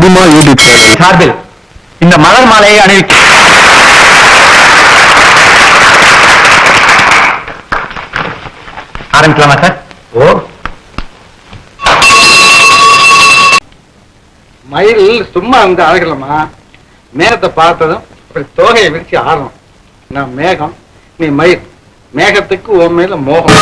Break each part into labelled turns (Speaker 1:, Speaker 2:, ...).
Speaker 1: அதிகமா ஈடுபட்டு
Speaker 2: சார்பில் இந்த மலர் மாலையை அணிவிக்க ஆரம்பிக்கலாமா சார்? ஓ.
Speaker 3: மயில் சும்மா வந்து அழகலமா மேகத்தை பார்த்ததும் அப்படி தோகையை விரிச்சு ஆடணும். நான் மேகம் நீ மயில். மேகத்துக்கு உன் மேல மோகம்.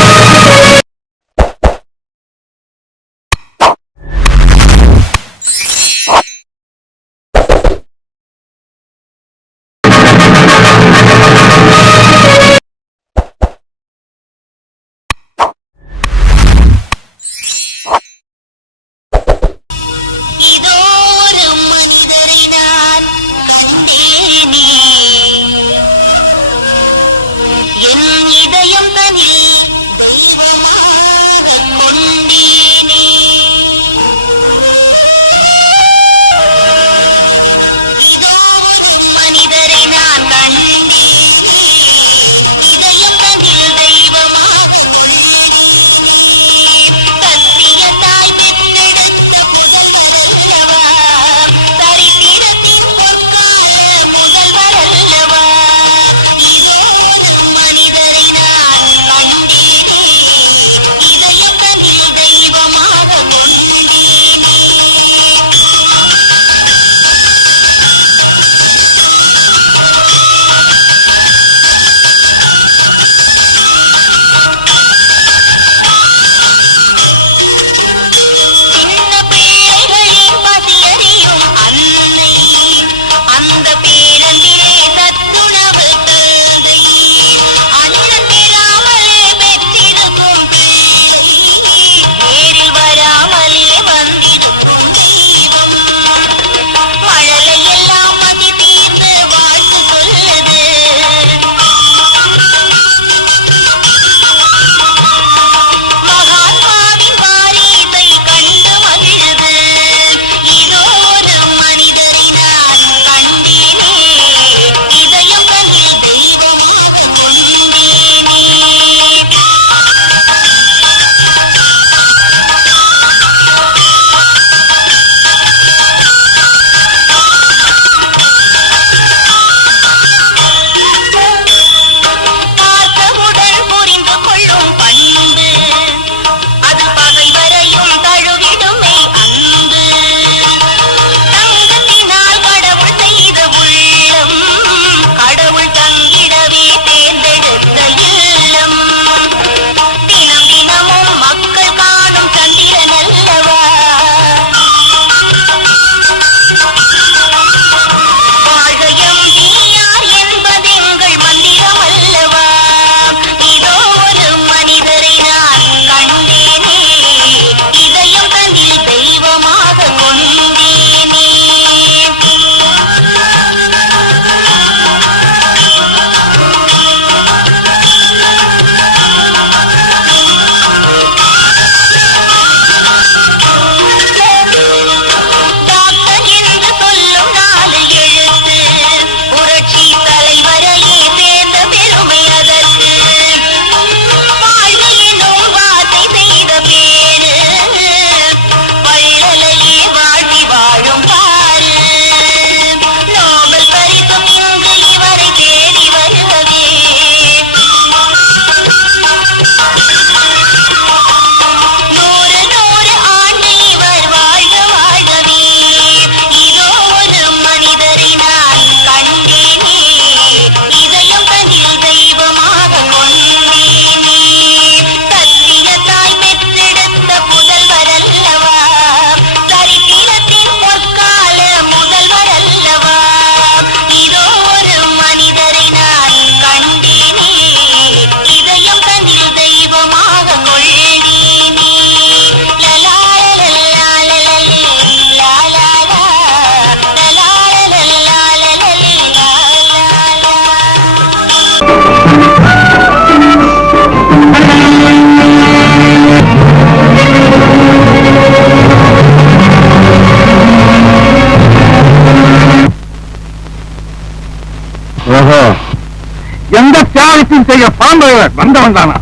Speaker 3: எந்த தியாகத்தையும் செய்ய பாண்டவர் வந்தவன் தானா?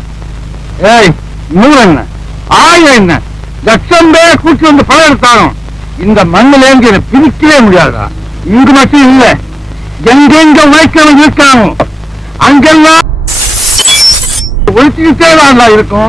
Speaker 3: ஏய் நூறு என்ன? ஆயிரம் என்ன? லட்சம் பேர் கூட்டி வந்து பழம் எடுத்தாலும்
Speaker 4: இந்த மண்ணில இருந்து என்னை பிரிக்கவே முடியாதா இங்கு மட்டும் இல்ல எங்கெங்க உழைக்கிறவங்க இருக்காங்க அங்கெல்லாம் ஒழிச்சுக்கிட்டே தான் இருக்கும்.